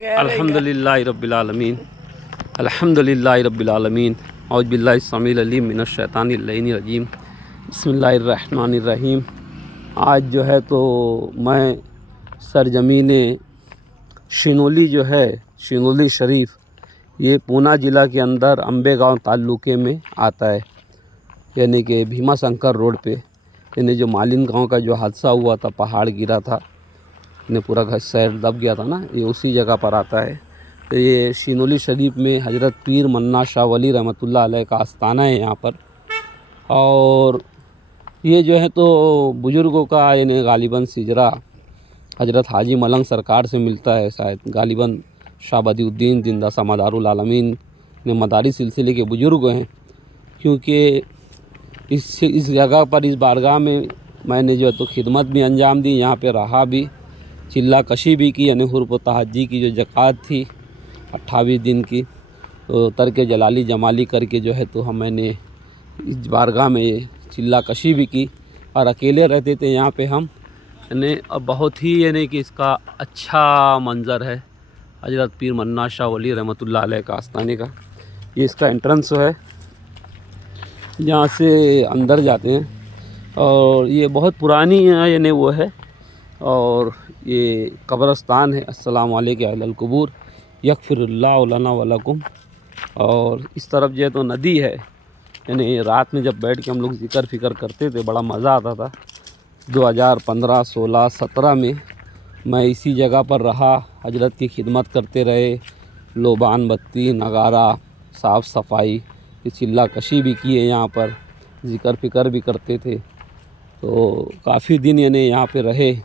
अल्हम्दुलिल्लाहि रब्बिल आलमीन अल्हम्दुलिल्लाहि रब्बिल आलमीन औज़ बिल्लाहि समील अलीम मिनश शैतानिर रजीम बिस्मिल्लाहिर रहमानिर रहीम। आज जो है तो मैं सरजमीन शिनोली जो है शिनोली शरीफ, ये पूना ज़िला के अंदर अम्बेगांव ताल्लुके में आता है, यानी कि भीमा शंकर रोड पे। यानी जो मालिन गांव का जो हादसा हुआ था, पहाड़ गिरा था, ने पूरा घर शहर दब गया था ना, ये उसी जगह पर आता है। तो ये शिनोली शरीफ में हज़रत पीर मन्ना शाह वली रहमतुल्लाह अलैह का आस्थाना है यहाँ पर। और ये जो है तो बुज़ुर्गों का यानी गालिबन सिजरा हज़रत हाजी मलंग सरकार से मिलता है शायद। गालिबन शाह बदिउद्दीन जिंदा सा मदारुल आलमीन ने मदारी सिलसिले के बुज़ुर्ग हैं, क्योंकि इस जगह पर, इस बारगाह में मैंने जो है तो खिदमत भी अंजाम दी, यहाँ पे रहा भी, चिल्ला कशी भी की, यानी हुर्फ तहज्जी की जो ज़कात थी 28 दिन की, तो तर्क जलाली जमाली करके जो है तो मैंने इस बारगाह में चिल्ला कशी भी की। और अकेले रहते थे यहाँ पे हम, यानी बहुत ही यानी कि इसका अच्छा मंज़र है हज़रत पीर मन्ना शाह वली रहमतुल्लाह अलैह का आस्थाने का। ये इसका एंट्रेंस है, यहाँ से अंदर जाते हैं। और ये बहुत पुरानी यानी वो है, और ये कब्रस्तान है। अस्सलामु अलैकुम अहलल कुबूर यगफिरुल्लाहु लना व लकुम। और इस तरफ जो है तो नदी है, यानी रात में जब बैठ के हम लोग ज़िक्र फ़िक्र करते थे, बड़ा मज़ा आता था। 2015, 16, 17 में मैं इसी जगह पर रहा, हजरत की खिदमत करते रहे, लोबान बत्ती नगारा साफ़ सफाई चिल्ला कशी भी किए, यहाँ पर ज़िक्र फ़िक्र भी करते थे। तो काफ़ी दिन यानी यहाँ पे रहे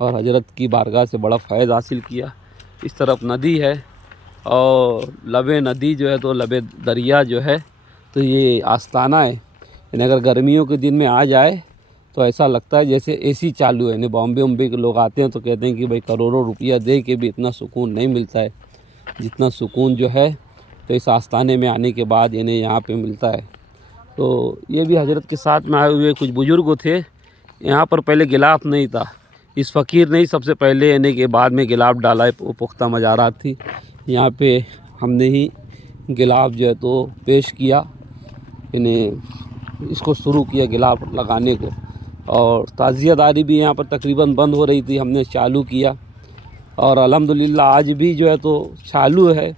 और हजरत की बारगाह से बड़ा फ़ैज़ हासिल किया। इस तरफ नदी है, और लबे नदी जो है तो लबे दरिया जो है तो ये आस्थाना है। यानी अगर गर्मियों के दिन में आ जाए तो ऐसा लगता है जैसे एसी चालू है। यानी बॉम्बे के लोग आते हैं तो कहते हैं कि भाई करोड़ों रुपया दे के भी इतना सुकून नहीं मिलता है जितना सुकून जो है तो इस आस्थाने में आने के बाद यानी यहाँ पे मिलता है। तो ये भी हजरत के साथ में आए हुए कुछ बुज़ुर्ग थे। यहाँ पर पहले गिलाफ नहीं था, इस फ़कीर ने ही सबसे पहले यानी कि बाद में गिलाफ डाला है। वो पुख्ता मज़ारात थी, यहाँ पे हमने ही गिलाफ जो है तो पेश किया, यानी इसको शुरू किया गिलाफ लगाने को। और ताज़ियादारी भी यहाँ पर तकरीबन बंद हो रही थी, हमने चालू किया, और अल्हम्दुलिल्लाह आज भी जो है तो चालू है।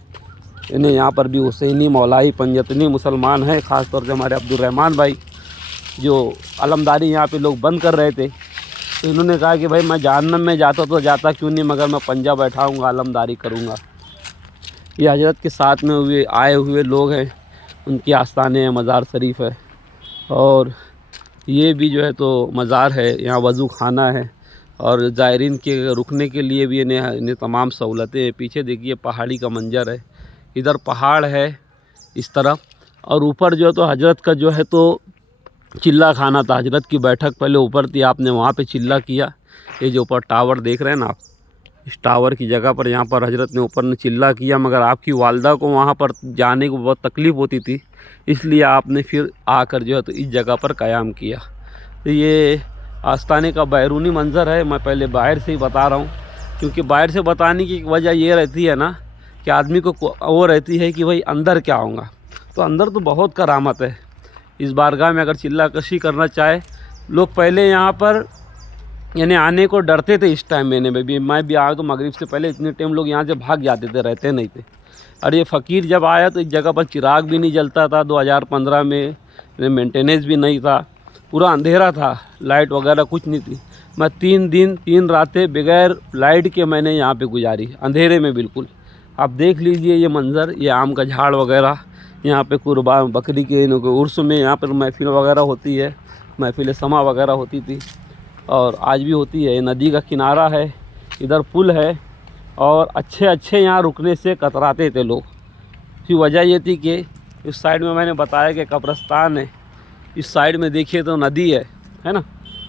यानी यहाँ पर भी हुसैनी मौलाई पंजतनी मुसलमान हैं, ख़ास तौर से हमारे अब्दुर्रहमान भाई जो अलमदारी यहाँ पे लोग बंद कर रहे थे, तो इन्होंने कहा कि भाई मैं जहन्नम में जाता तो जाता क्यों नहीं, मगर मैं पंजा बैठाऊँगा, आलमदारी करूँगा। ये हजरत के साथ में आए हुए लोग हैं, उनके आस्थाने मज़ार शरीफ है। और ये भी जो है तो मज़ार है, यहाँ वज़ू खाना है, और ज़ायरीन के रुकने के लिए भी इन्हें तमाम सहूलतें हैं। पीछे देखिए पहाड़ी का मंजर है, इधर पहाड़ है इस तरफ, और ऊपर जो है तो हजरत का जो है तो चिल्ला खाना था। हजरत की बैठक पहले ऊपर थी, आपने वहाँ पे चिल्ला किया। ये जो ऊपर टावर देख रहे हैं ना आप, इस टावर की जगह पर यहाँ पर हजरत ने ऊपर ने चिल्ला किया, मगर आपकी वालदा को वहाँ पर जाने को बहुत तकलीफ़ होती थी, इसलिए आपने फिर आकर जो है तो इस जगह पर क़याम किया। तो ये आस्थाने का बैरूनी मंज़र है, मैं पहले बाहर से ही बता रहा हूँ, क्योंकि बाहर से बताने की वजह ये रहती है ना कि आदमी को वो रहती है कि भाई अंदर क्या होगा। तो अंदर तो बहुत करामत है इस बारगाह में। अगर चिल्ला कशी करना चाहे लोग, पहले यहाँ पर यानी आने को डरते थे इस टाइम में भी। मैं भी आया तो मगरिब से पहले इतने टाइम लोग यहाँ से भाग जाते थे, रहते नहीं थे। और ये फ़कीर जब आया तो इस जगह पर चिराग भी नहीं जलता था। 2015 में मेंटेनेंस भी नहीं था, पूरा अंधेरा था, लाइट वगैरह कुछ नहीं थी। मैं 3 दिन 3 रातें बगैर लाइट के मैंने यहाँ पे गुजारी, अंधेरे में बिल्कुल। आप देख लीजिए ये मंज़र, ये आम का झाड़ वगैरह, यहाँ पे कुर्बान बकरी के उर्स में यहाँ पर महफ़िल वगैरह होती है, महफ़िल समा वगैरह होती थी, और आज भी होती है। नदी का किनारा है, इधर पुल है, और अच्छे यहाँ रुकने से कतराते थे लोग। फिर वजह ये थी कि इस साइड में मैंने बताया कि कब्रस्तान है, इस साइड में देखिए तो नदी है ना,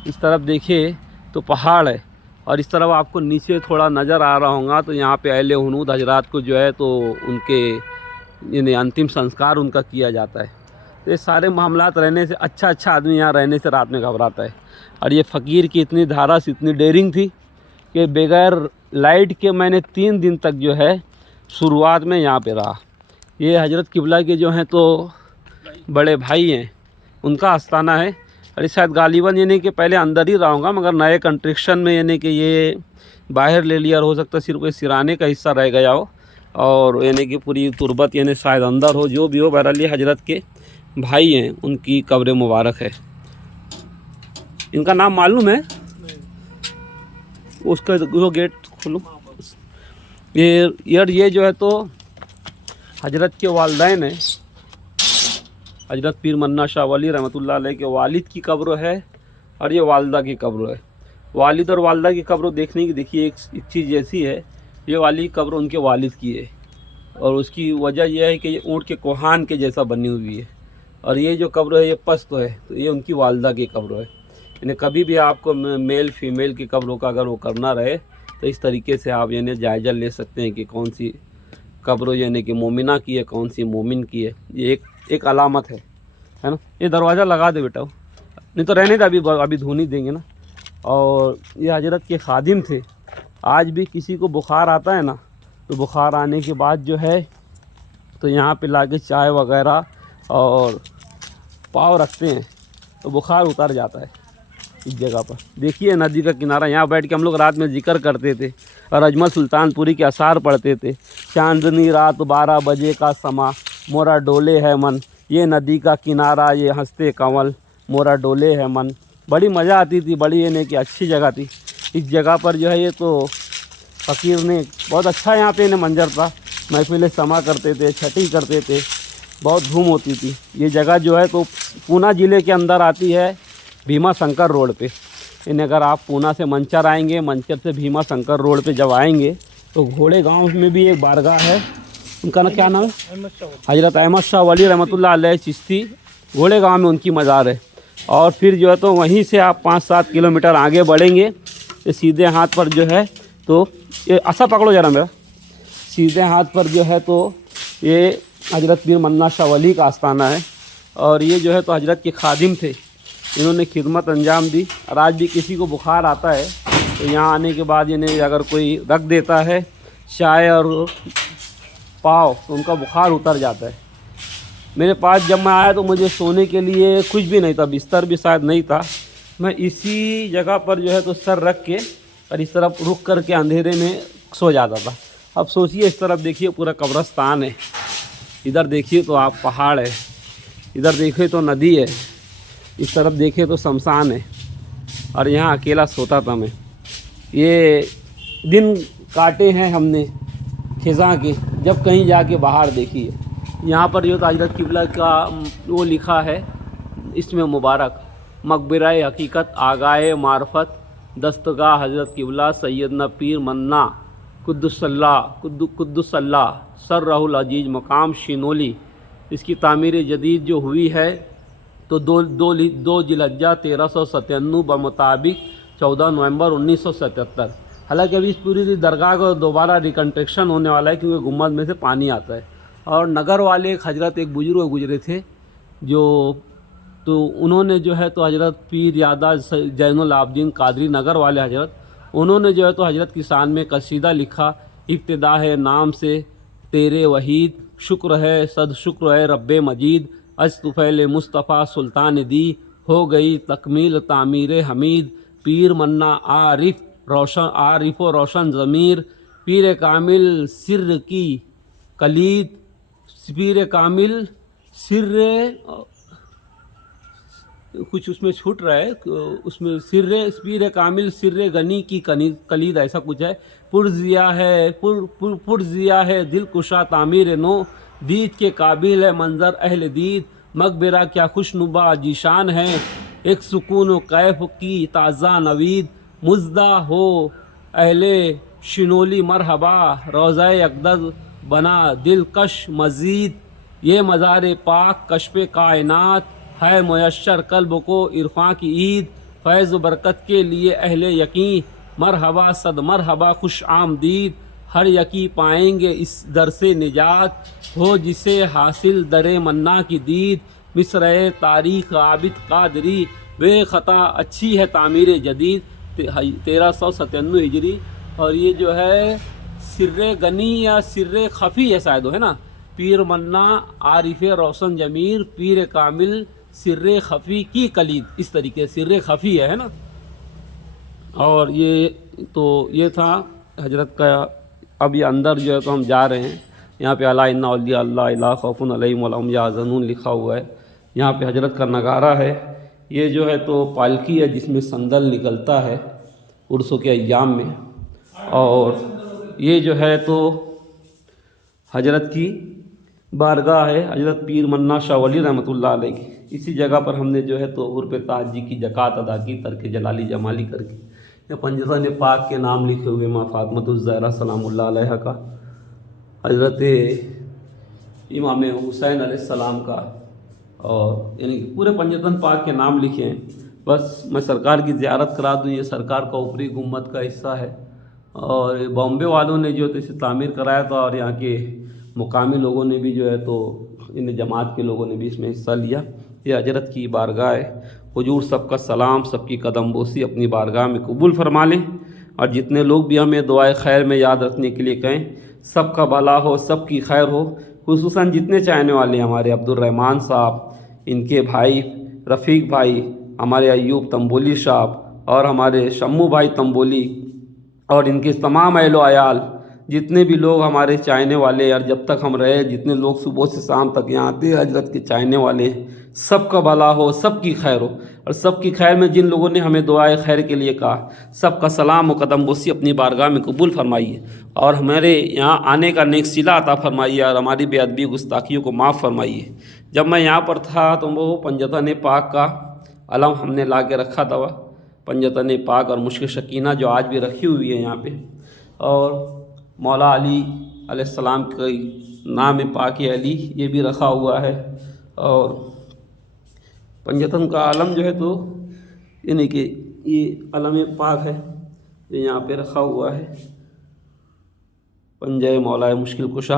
इस तरफ देखिए तो पहाड़ है, और इस तरफ आपको नीचे थोड़ा नज़र आ रहा होगा तो यहाँ पे अहले हुनूद हजरात को जो है तो उनके यानी अंतिम संस्कार उनका किया जाता है। तो ये सारे मामलात रहने से अच्छा आदमी यहाँ रहने से रात में घबराता है। और ये फ़कीर की इतनी धारा से इतनी डेयरिंग थी कि बगैर लाइट के मैंने 3 दिन तक जो है शुरुआत में यहाँ पे रहा। ये हज़रत किबला के जो हैं तो बड़े भाई हैं, उनका आस्थाना है। और शायद गालिबन यानी कि पहले अंदर ही रहूँगा, मगर नए कंस्ट्रक्शन में यानी कि ये बाहर ले लिया, और हो सकता है सिर्फ कोई सिराने का हिस्सा रह गया हो, और यानी कि पूरी तुरबत यानी शायद अंदर हो। जो भी हो, बहरहाल ये हज़रत के भाई हैं, उनकी कब्र मुबारक है। इनका नाम मालूम है? उसका वो गेट खोलो। ये जो है तो हज़रत के वालिदैन हैं, हज़रत पीर मन्ना शाह वली रहमतुल्लाह अलैह के वालिद की कब्र है, और ये वालदा की कब्र है। वालिद और वालदा की कब्र देखने की, देखिए एक चीज़ ऐसी है, ये वाली कब्र उनके वालिद की है, और उसकी वजह यह है कि ये ऊँट के कोहान के जैसा बनी हुई है। और ये जो कब्र है ये पस्त है, तो ये उनकी वालदा की कब्र है। यानी कभी भी आपको मेल फीमेल की कब्रों का अगर वो करना रहे तो इस तरीके से आप यानी जायज़ा ले सकते हैं कि कौन सी कब्र यानी कि मोमिना की है, कौन सी मोमिन की है। ये एक अलामत है ना। ये दरवाज़ा लगा दे बेटा, नहीं तो रहने दे, अभी धोनी देंगे ना। और ये हज़रत के खादिम थे। आज भी किसी को बुखार आता है ना, तो बुखार आने के बाद जो है तो यहाँ पे लाके चाय वगैरह और पाव रखते हैं, तो बुखार उतर जाता है इस जगह पर। देखिए नदी का किनारा, यहाँ बैठ के हम लोग रात में जिक्र करते थे और अजमल सुल्तानपुरी के असार पढ़ते थे। चांदनी रात 12 बजे का समा, मोरा डोले है मन, ये नदी का किनारा ये हंसते कंवल, मोरा डोले है मन। बड़ी मज़ा आती थी, बड़ी यानी कि अच्छी जगह थी। इस जगह पर जो है ये तो फ़कीर ने बहुत अच्छा यहाँ पे इन्हें मंजर था, महफिलें समा करते थे, छठी करते थे, बहुत धूम होती थी। ये जगह जो है तो पूना ज़िले के अंदर आती है, भीमा शंकर रोड पे। इन्हें अगर आप पूना से मंचर आएंगे, मंचर से भीमा शंकर रोड पे जब आएंगे तो घोड़े गांव में भी एक बारगाह है, उनका ना क्या नाम है, हज़रत अहमद शाह वली रहमतुल्लाह अलैह चिश्ती, घोड़े गांव में उनकी मज़ार है। और फिर जो है तो वहीं से आप 5-7 किलोमीटर आगे बढ़ेंगे तो सीधे हाथ पर जो है तो ये ऐसा पकड़ो ज़रा मेरा, सीधे हाथ पर जो है तो ये हज़रत पीर मन्ना शाह वली का आस्थाना है। और ये जो है तो हज़रत के खादिम थे, इन्होंने खिदमत अंजाम दी। और आज भी किसी को बुखार आता है तो यहाँ आने के बाद यानी अगर कोई रख देता है चाय और पाव, तो उनका बुखार उतर जाता है। मेरे पास जब मैं आया तो मुझे सोने के लिए कुछ भी नहीं था, बिस्तर भी शायद नहीं था। मैं इसी जगह पर जो है तो सर रख के और इस तरफ रुक कर के अंधेरे में सो जाता था। अब सोचिए, इस तरफ देखिए पूरा कब्रिस्तान है, इधर देखिए तो आप पहाड़ है, इधर देखिए तो नदी है, इस तरफ देखिए तो शमशान है, और यहाँ अकेला सोता था मैं। ये दिन काटे हैं हमने खिज़ां के, जब कहीं जाके बाहर देखिए। यहाँ पर जो हज़रत किबला का वो लिखा है इसमें मुबारक, मकबराए हकीकत आगाए मार्फत, दस्तगाह हज़रत किबला सैयदना पीर मन्ना कुद्दुसल्ला सर राहुल अजीज़ मकाम शिनोली। इसकी तामीर जदीद जो हुई है तो 2 जिलहज्जा 1397 बमुताबिक 14 नवंबर 1977। हालांकि अभी इस पूरी दरगाह को दोबारा रिकन्स्ट्रक्शन होने वाला है, क्योंकि गुम्बद में से पानी आता है। और नगर वाले एक हजरत एक बुजुर्ग गुजरे थे जो, तो उन्होंने जो है तो हज़रत पीर यादा जैनुल आबदीन कादरी नगर वाले हजरत, उन्होंने जो है तो हज़रत की शान में कसीदा लिखा। इब्तिदा है नाम से तेरे वहीद, शुक्र है सद शुक्र है रब्बे मजीद, अज तुफ़ैल मुस्तफ़ा सुल्तान दी, हो गई तकमील तामीर हमीद। पीर मन्ना आरिफ व रोशन ज़मीर, पीर कामिल सिर की कलीद, पीर कामिल सिर कुछ उसमें छूट रहा है, उसमें पीर कामिल सिर गनी की कलीद ऐसा कुछ है। पुरजिया है दिल कुशा तामीर नो, दीद के काबिल है मंजर अहल दीद, मकबरा क्या खुशनुबा जीशान है, एक सुकून व कैफ की ताज़ा नवीद, मुज्दा हो अहले शिनोली मरहबा, रोज़ा अक़दस बना दिलकश मज़ीद, ये मज़ार पाक कश्फ़े कायनात है, मुयस्सर कल्ब को इरफां की ईद, फैज़ बरकत के लिए अहले यकीन, मरहबा सद मरहबा खुश आमदीद, हर यकी पाएंगे इस दर से निजात, हो जिसे हासिल दरे मन्ना की दीद, मिस्र तारीख़ आबिद कादरी, बेख़ता अच्छी है तामीर जदीद। 1397 हिजरी और ये जो है सिर्रे गनी या सिर्रे खफ़ी है शायद, है ना, पीर मन्ना आरिफ रोशन जमीर पीर कामिल सिर्रे खफ़ी की कलीद, इस तरीके सिर्रे खफ़ी है ना। और ये था हजरत का। अब ये अंदर जो है तो हम जा रहे हैं, यहाँ पे अला इन्ना औलिया अल्लाह ला खौफुन अलैहिम वला हुम यहज़नून लिखा हुआ है। यहाँ पे हजरत का नगारा है। ये जो है तो पालकी है जिसमें संदल निकलता है उर्सों के अय्याम में। और ये जो है तो हजरत की बारगाह है, हजरत पीर मन्ना शाह वली रहमतुल्लाह अलैह की। इसी जगह पर हमने जो है तो उर्फ़ ताज जी की ज़कात अदा की, तरके जलाली जमाली करके। ये पंजतन पाक के नाम लिखे हुए माँ फातिमतुज़ ज़हरा सलामुल्लाह अलैहा का, हजरत इमाम हुसैन अलैहिस्सलाम का, और यानी कि पूरे पंजतन पाक के नाम लिखे हैं। बस मैं सरकार की ज़ियारत करा दूँ, ये सरकार का ऊपरी गुम्मत का हिस्सा है। और बॉम्बे वालों ने जो तो इसे तामीर कराया था, और यहाँ के मुकामी लोगों ने भी जो है तो इन जमात के लोगों ने भी इसमें हिस्सा लिया। ये हजरत की बारगाह है। हुजूर सबका सलाम, सबकी कदम बोसी अपनी बारगाह में कबूल फरमा लें। और जितने लोग भी हमें दुआए खैर में याद रखने के लिए कहें, सबका भला हो, सबकी खैर हो। खुसूसन जितने चाहने वाले हैं, हमारे अब्दुर्रहमान साहब, इनके भाई रफ़ीक भाई, हमारे अयूब तंबोली साहब, और हमारे शम्मू भाई तंबोली, और इनके तमाम अहलो अयाल, जितने भी लोग हमारे चाहने वाले, और जब तक हम रहे जितने लोग सुबह से शाम तक यहाँ आते हजरत के चाहने वाले, सबका भला हो, सबकी खैर हो। और सबकी खैर में जिन लोगों ने हमें दुआए खैर के लिए कहा, सबका सलाम व कदम बोसी अपनी बारगाह में कबूल फरमाइए। और हमारे यहाँ आने का नेक सिला अता फरमाइए, और हमारी बेअदबी गुस्ताखियों को माफ़ फरमाइए। जब मैं यहाँ पर था तो वो पंजतन पाक का अलम हमने ला के रखा था, पंजतन पाक और मुश्क शकीना जो आज भी रखी हुई है यहाँ पे। और मौला अली अलैहिस्सलाम के नाम पाक अली ये भी रखा हुआ है। और पंजतन का आलम जो है तो यानी कि ये अलम पाक है जो यहाँ पे रखा हुआ है, पंजे मौलाए मुश्किल कुशा,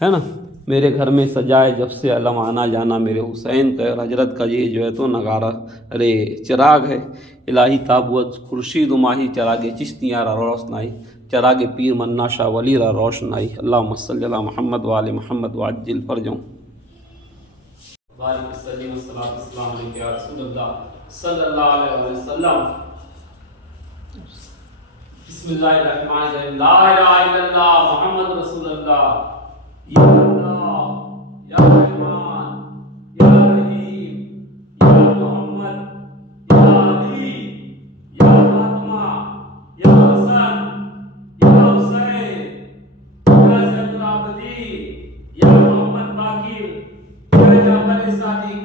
है ना। मेरे घर में सजाए जब से अलम आना जाना मेरे हुसैन का। और हजरत का ये जो है तो नगारा अरे चिराग है। इलाही ताबुत खुर्शीद माही चरागे चिश्तियाँ रोशनाई, चरागे पीर मन्ना शाह वली रा रोशनाई। अल्लाहुम्मा सल्ली अला मुहम्मद व आले मुहम्मद व अज्जिल फरजहु। बारिक सल्लल्लाहु अलैहि वसल्लम। बिस्मिल्लाहिर्रहमानिर्रहीम। ला इलाहा इल्लल्लाह मुहम्मद रसूलुल्लाह। या अल्लाह, या रहमान, या रहीम, या मोहम्मद, या अली, या फातिमा, या हसन, या हुसैन, या ज़ैनुल आबिदीन, या मोहम्मद बाकिर, या जाफर सादिक,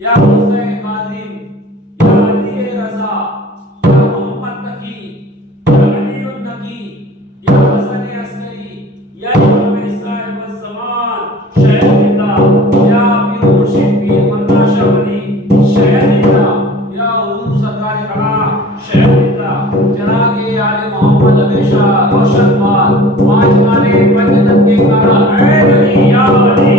या हुसैन काज़िम, या अली रज़ा, या मोहम्मद तकी, या अली नकी, या हसन अस्करी, या इमाम साहिब ज़मान शहरीदा, या पीर मुर्शिद पीर मन्ना शाह वली शहरीदा, या हुजूर सरकार कलाम शहरीदा, चरागे आले मोहम्मद हमेशा रोशनबाज, पांच माले पंजतन के कारा ऐ नबी या अली।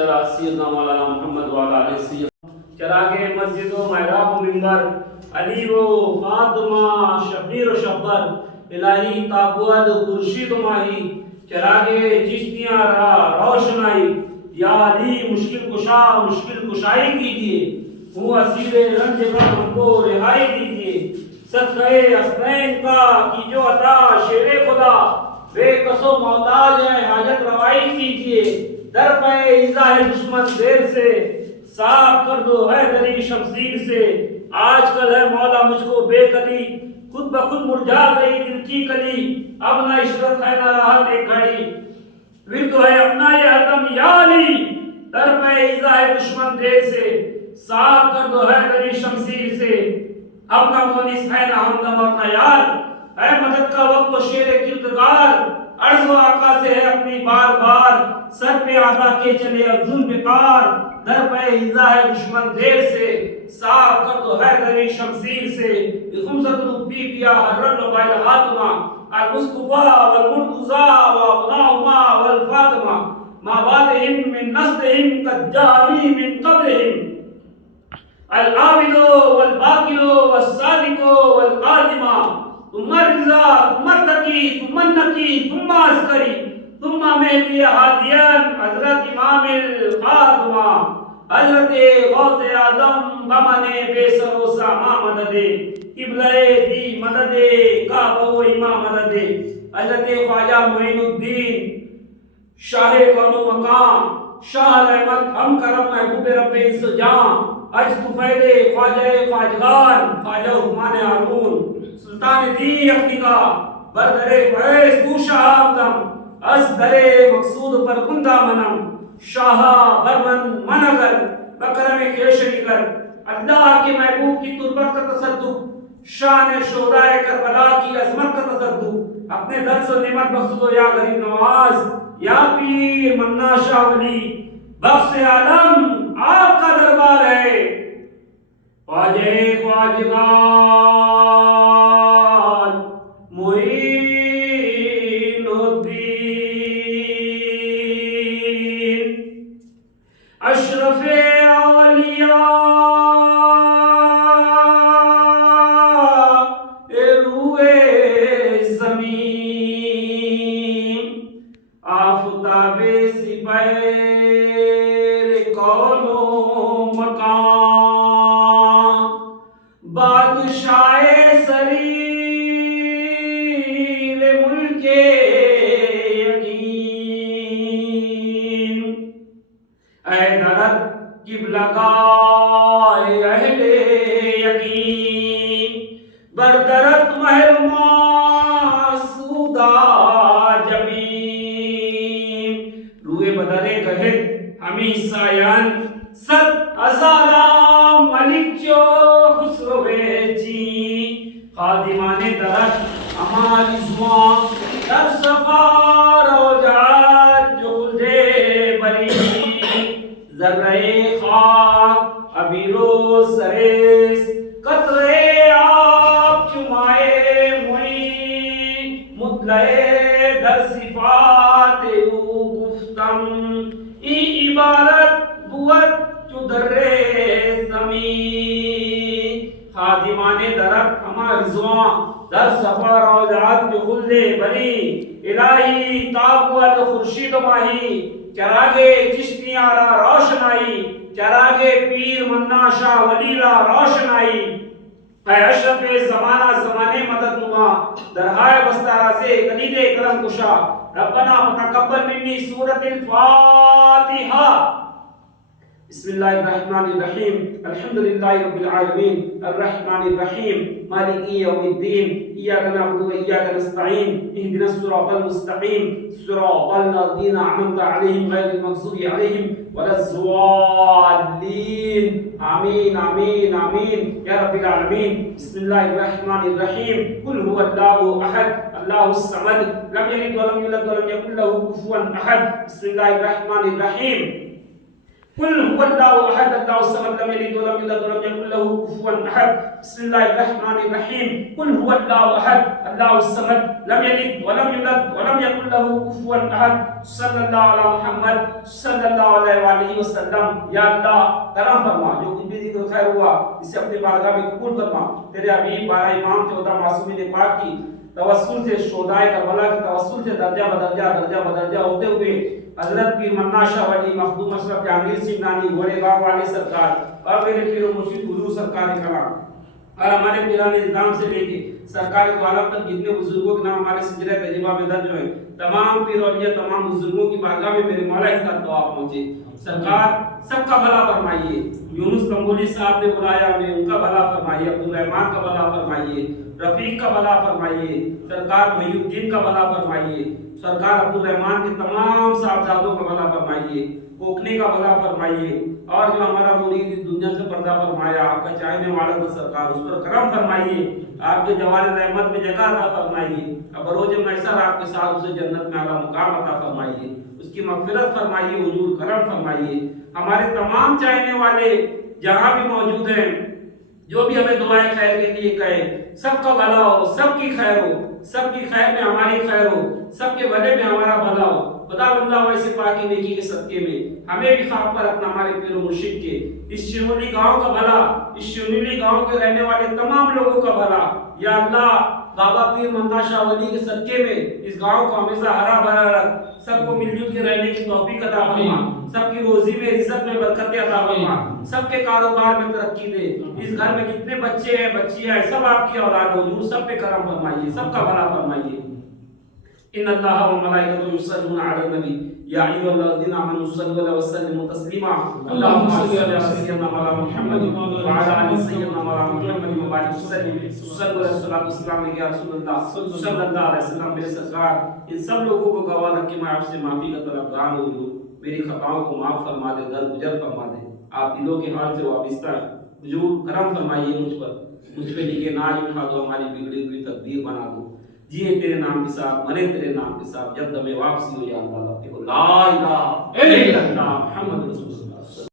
अला सय्यदना मौलाना मुहम्मद व अला आलिहि सय्यद चरागे मस्जिद व महराब व मिंबर अली व फातिमा शबीर व शब्बर इलाही ताबुअद खुर्शीद माही चरागे चिश्तियां रोशनाई या अली मुश्किल कुशा मुश्किल कुशाई कीजिए हूँ असीरे रंज गम हमको रिहाई दीजिए सदक़े हसनैन का कीजो अता शेरे खुदा बेकसो मोहताज है हाजत रवाई कीजिए दर पे इज़ा है दुश्मन देर से साफ कर दो है दरी शमशीर से आजकल है मौला मुझको बेकली खुद ब खुद मुरझा गई दिल की कली अब न इशरत है न राहत एक घड़ी फिर तो है अपना ये हरदम या अली दर पे इज़ा है दुश्मन देर से साफ कर दो है दरी शमशीर से अब का मोनिस है ना हमदम और ना यार है मदद का वक्त तो शेर किरदार अर्ज़ व आका से है अपनी बार बार सर पे आदा के चले अब जुल्म बेकार दर पे इज़ा है दुश्मन देर से साफ कर दो है दरी शमशीर से खुमसतुल बीबिया हर्रत बाइल हातमा अल मुस्तफा वल मुर्तजा व अबनाहुमा वल फातिमा मा बादहिम मिन नस्लिहिम कद जानी मिन क़ब्लिहिम अल आबिदो वल बाकिलो वस्सादिको वल कादिमा तुम्मा रिज़ा तुम्मा तकी तुम्मा नकी तुम्मा अस्करी तुम्मा मेहदी हादियन हजरत इमाम फातिमा हजरत गौसे आजम बमने बेसरो सामा मददे किबले दी मददे काबो इमाम मददे हजरत ख्वाजा मोइनुद्दीन शाह कौनो मकाम शाह रहमत हम करम महबूब रब्बे इंसजाम अज तुफैले ख्वाजा ख्वाजगान ख्वाजा हुक्मान हारून सुल्तान दी अफ्रीका बरदरे फैज तू शाहदम अस दरे मकसूद पर कुंदा मनम शाह बरमन मनगर बकरम केशरी कर अल्लाह के महबूब की तुर्बत का तसद्दुक शान शोहदाए करबला की अजमत का तसद्दुक अपने दर्स व नेमत बख्श दो या गरीब नवाज या पीर मन्ना शाह वली बख्श आलम आपका दरबार है ख्वाजे ख्वाजगान अशरफे औलिया रूए ज़मीन आफ़ताबे सिपैर कौनो मकान बादशाहे सरीर मुल्के किबलगाए अहले यकीन बरदरत महरमा सूदा जबीन रूए बदरे कहे हमी सायन सत हजारा मलिक जो खुसरोवे जी खादिमाने दरत हमारी जुआ दर सफार औजात जो दे बरी ज़र्रे खाक अबीरो सरेस कतरे आप चुमाए मुई मुतलए दर सिफात गुफ्तम ई इबारत बुवत चुदर्रे ज़मी खादिमाने दरक हमारी जुआ दर सफर औजात जो खुल्दे बरी इलाही ताबुअत खुर्शीद माही चरागे चिश्तियारा रोशनाई चरागे पीर मन्ना शाह वलीला रोशनाई अशरफ ज़माना ज़माने मदद नुमा दरहाय बस्तारा से कलीदे करम कुशा रब्बना तकब्बल मिन्नी सूरतुल फातिहा बिस्मिल्लाहिर्रहमानिर्रहीम अल्हम्दुलिल्लाहि रब्बिल आलमीन अर्रहमानिर्रहीम मालिकी यौमिद्दीन इय्याका नअबुदु व इय्याका नस्तईन इहदिनस सिरातल मुस्तकीम सिरातल लज़ीना अनअमता अलैहिम गैरिल मग़ज़ूबि अलैहिम वलज़्ज़ालिन आमीन आमीन आमीन या रब्बिल आलमीन बिस्मिल्लाहिर्रहमानिर्रहीम कुल हुवल्लाहु अहद अल्लाहुस समद लम यलिद व लम यूलद व लम यकुल लहू कुफुवन अहद बिस्मिल्लाहिर्रहमानिर्रहीम कुल हुवल्लाहु अहद अल्लाहु समद लम यलिद वलम यूलद वलम यकुल लहू कुफुवन अहद। बिस्मिल्लाहिर रहमानिर रहीम। कुल हुवल्लाहु अहद अल्लाहु समद लम यलिद वलम यूलद वलम यकुल लहू कुफुवन अहद। सल्लल्लाहु अला मुहम्मद सल्लल्लाहु अलैहि वसल्लम। या अल्लाह करम फरमा, जो कुछ भी जिक्र खैर हुआ इसे अपने बारगाह में कबूल फरमा। तेरे हबीब 12 इमाम 14 मासूमीन पाक की तवस्सुल से, शोदाए करबला की तवस्सुल से दर्जा बदर्जा होते हुए हजरत पीर मन्ना शाह वली मखदूम अशरफ जहांगीर सिंह नानी घोड़ेगांव वाले सरकार और मेरे पीर मुर्शिद हुजूर सरकार कलाम और हमारे पीराने निजाम से लेके सरकार के आलम तक जितने बुजुर्गों के नाम हमारे सिलसिला तजुर्बा में दर्ज हुए, तमाम पीर औलिया तमाम बुजुर्गों की बारगाह में मेरे मौला इसका दुआ पहुंचे। सरकार सबका भला फरमाइए। यूनुस कंबोली साहब ने बुलाया हमें, उनका भला फरमाइए। अब्दुल रहमान का भला फरमाइए। रफीक का भला फरमाइए। सरकार मोहिउद्दीन का भला फरमाइए। सरकार अब्दुल रहमान के तमाम साहबजादों का भला फरमाइए। कोकने का भला फरमाइए। और जो हमारा मुरीद इस दुनिया से पर्दा फरमाया, आपका चाहने वाला को सरकार उस पर करम फरमाइए। आपके जवार रहमत में जगह अता फरमाइए। अब रोज मैसर आपके साथ उसे जन्नत में आला मुकाम अता फरमाइए। उसकी मगफिरत फरमाइए, हुजूर करम फरमाइए। हमारे तमाम चाहने वाले जहाँ भी मौजूद हैं, जो भी हमें दुआएं खैर के लिए कहे, सबका भला हो, सबकी खैर हो, सबकी खैर में हमारी खैर हो, सबके भले में हमारा भला हो। खुदा बंदा वैसे पाकी नेकी के सदके में हमें भी खाक पर अपना हमारे पीर मुर्शिद के इस शिवली गांव का भला, इस शिवली गांव के रहने वाले तमाम लोगों का भला। या अल्लाह बाबा पीर मन्ना शाह वली के सदके में इस गांव को हमेशा हरा भरा रख, सबको मिलजुल के रहने की तौफीक अता फरमा, सबकी रोजी में रिज़्क़ में बरकत अता फरमा, सबके कारोबार में तरक्की दे। इस घर में जितने बच्चे हैं बच्चियां हैं सब आपकी औलाद हो, हुजूर सब पे करम फरमाइए, सबका भला फरमाइए। इन्नल्लाह व मलाइकतहु युसल्लूना अलन नबी या अय्युहल्लज़ीना आमनू सल्लु अलैहि व सल्लिमू तस्लीमा। अल्लाहुम्मा सल्लि अला सय्यिदिना मुहम्मद व अला आलि सय्यिदिना मुहम्मद व बारिक वसल्लिम। सल्लु अलैहि सलातु वस्सलाम या रसूलल्लाह सल्लल्लाहु अलैहि वसल्लम। मेरे सरकार इन सब लोगों को गवाह रख के मैं आपसे माफी का तलबगार हूँ। मेरी खताओं को माफ फरमा दे, दरगुजर फरमा दे। आप दिलों के हाल से वाबिस्ता है, हुजूर करम फरमाइए मुझ पर, मुझ पे लिखे नाज उठा दो, हमारी बिगड़ी हुई तकदीर बना दो। जिए तेरे नाम के साथ, मरे तेरे नाम के साथ, जब दमे वापसी हो या अल्लाह ला इलाहा इल्लल्लाह मुहम्मद रसूलुल्लाह।